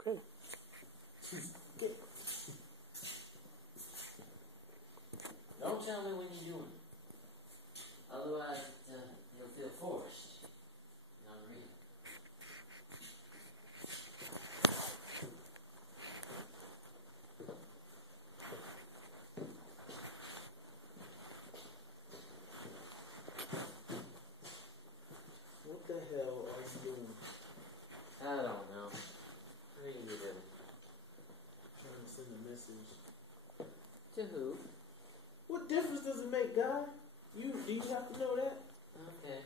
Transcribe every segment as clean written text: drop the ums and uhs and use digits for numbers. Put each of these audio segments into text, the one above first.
Okay. Don't tell me when you're doing it. Otherwise, you'll feel forced. Not real. What the hell are you doing? I don't know. What are you doing? Trying to send a message. To who? What difference does it make, guy? Do you have to know that? Okay.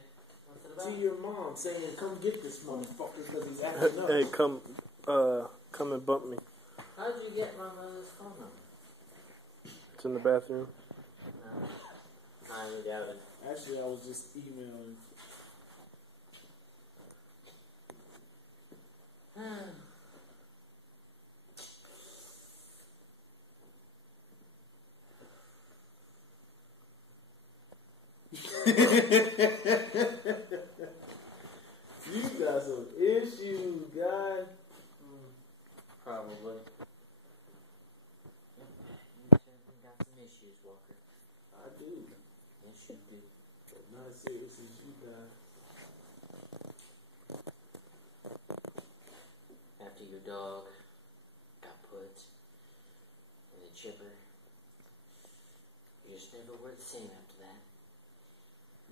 What's it about? To your mom saying, "Come get this motherfucker," because he's acting up. Hey, come and bump me. How'd you get my mother's phone number? It's in the bathroom. No. I doubt it. Actually, I was just emailing. You got some issues, guy. Probably. Yep. You certainly got some issues, Walker. I do. Yes, you do. But not as serious as you guys. After your dog got put in the chipper, you just never were the same after that.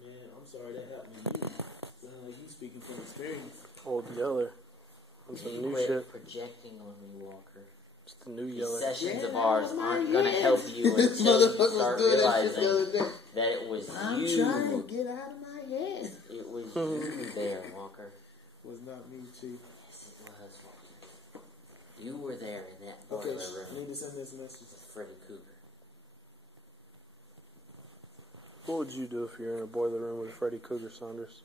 Man, I'm sorry that happened to you. Sound like you speaking from experience. Old Yeller. On some new Quit shit. projecting on me, Walker. It's the new These Yeller. sessions of ours aren't going to help you until you start realizing that it was I'm you. trying to get out of my head. It was you there, Walker. Was not me, Chief. Yes, it was, Walker. You were there in that boiler Okay, room need to send this message. with Freddy Cougar. What would you do if you're in a boiler room with Freddy Cougar Saunders?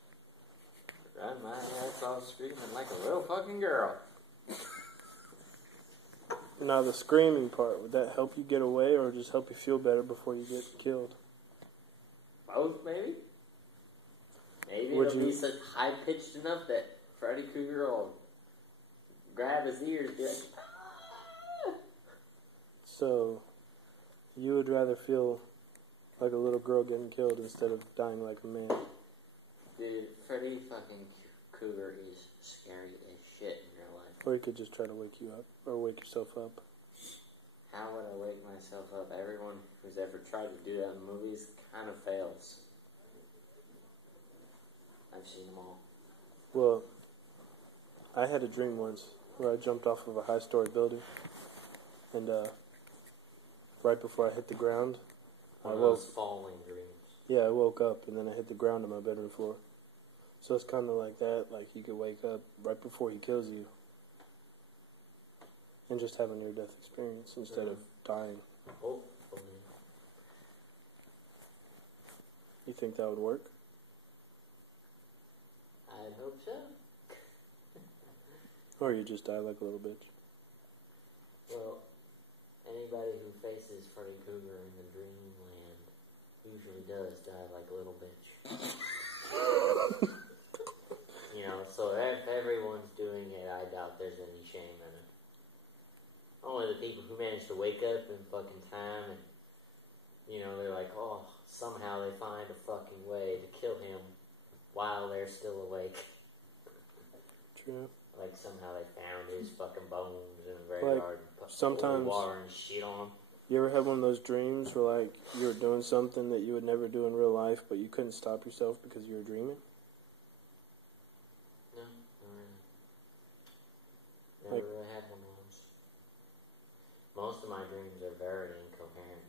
Run my ass off screaming like a little fucking girl. Now the screaming part, would that help you get away or just help you feel better before you get killed? Both, maybe? Maybe Would it'll you- be such high-pitched enough that Freddy Cougar will grab his ears and be like, ah! So, you would rather feel like a little girl getting killed instead of dying like a man? Dude, Freddy fucking Cougar is scary as shit in real life. Or you could just try to wake you up, or wake yourself up. How would I wake myself up? Everyone who's ever tried to do that in movies kind of fails. I've seen them all. Well, I had a dream once where I jumped off of a high-story building, and right before I hit the ground, I One of woke. those falling dreams. Yeah, I woke up, and then I hit the ground on my bedroom floor. So it's kind of like that, like you could wake up right before he kills you, and just have a near-death experience instead of dying. Hopefully. You think that would work? I'd hope so. Or you just die like a little bitch? Well, anybody who faces Freddy Cougar in the dreamland usually does die like a little bitch. You know, so if everyone's doing it, I doubt there's any shame in it. Only the people who manage to wake up in fucking time and, you know, they're like, oh, somehow they find a fucking way to kill him while they're still awake. True. Like somehow they found his fucking bones in a graveyard and put sometimes- water and shit on him. You ever had one of those dreams where, like, you were doing something that you would never do in real life, but you couldn't stop yourself because you were dreaming? No, not really. Never really had one of those. Most of my dreams are very incoherent.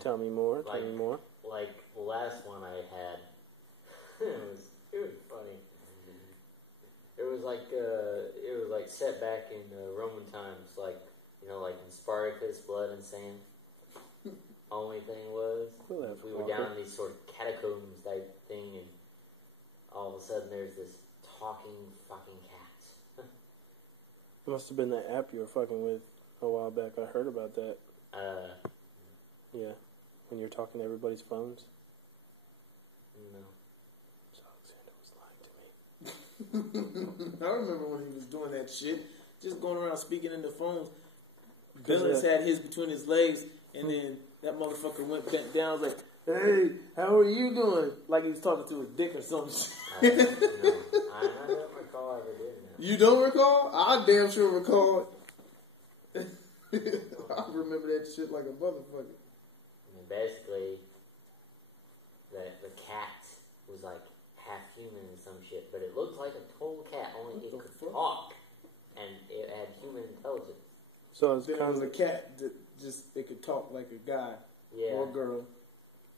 Tell me more, tell me more. Like the last one I had, it was funny. It was like set back in Roman times, like, you know, like in Spartacus, blood and sand. Only thing was, we were down in these sort of catacombs type thing, and all of a sudden there's this talking fucking cat. It must have been that app you were fucking with a while back. I heard about that. Yeah. When you're talking to everybody's phones. No. So Alexander was lying to me. I remember when he was doing that shit. Just going around speaking in the phones. Billings had his between his legs, and then that motherfucker went bent down, was like, "Hey, how are you doing?" Like he was talking to his dick or something. I don't recall ever doing that. You don't recall? I damn sure recall. I remember that shit like a motherfucker. I mean, basically, the cat was like half human and some shit, but it looked like a total cat, only it could talk, and it had human intelligence. So it's Then kind it was of a cat that just it could talk like a guy or a girl,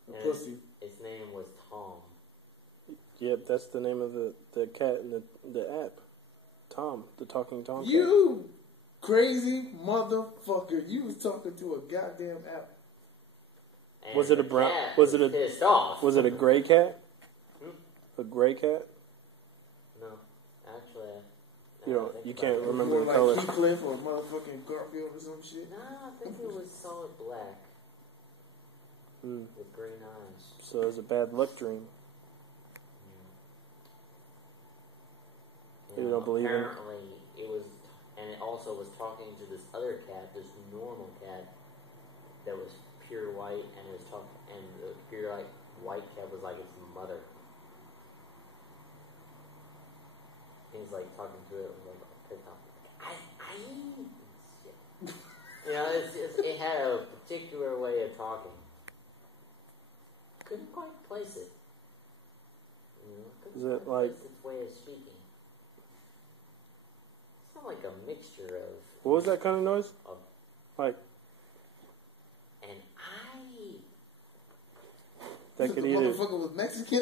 a and pussy. Its name was Tom. Yep, that's the name of the cat in the app. Tom, the talking Tom cat. You crazy motherfucker! You was talking to a goddamn app. And Was it a the brown? cat Was it a? pissed off? Was it a gray cat? Hmm? A gray cat? No, actually, You can't remember More the like color. Heathcliff or motherfucking Garfield or some shit. No, I think it was solid black with green eyes. So it was a bad luck dream. You don't believe in it? Apparently, it was, and it also was talking to this other cat, this normal cat that was pure white, and it was talking, and the pure white cat was like its mother. He was like talking to it with like a pickup. You know, it had a particular way of talking. Couldn't quite place it. You know, couldn't Is it quite like- place its way of speaking? It's not like a mixture of. What was that kind of noise? Of, Like and that could the either motherfucker was Mexican.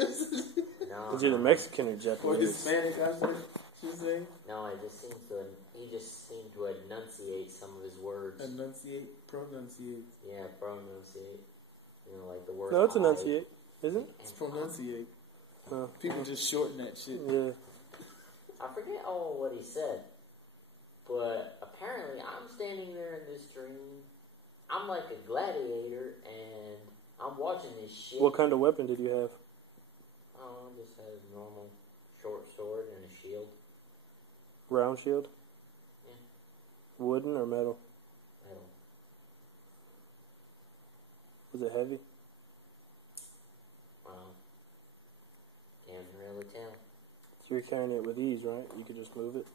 no, it's either Mexican or Or Japanese. Hispanic, I should say. No, it just seems to. He just seemed to enunciate some of his words. Enunciate, pronunciate. Yeah, pronunciate. You know, like the word. No, it's I enunciate, isn't it? It's pronunciate. Oh. People just shorten that shit. Yeah. I forget all what he said, but apparently I'm standing there in this dream. I'm like a gladiator, and I'm watching this shit. What kind of weapon did you have? I don't know, just had a normal short sword and a shield. Round shield? Yeah. Wooden or metal? Metal. Was it heavy? Well, can't really tell. So you're carrying it with ease, right? You could just move it.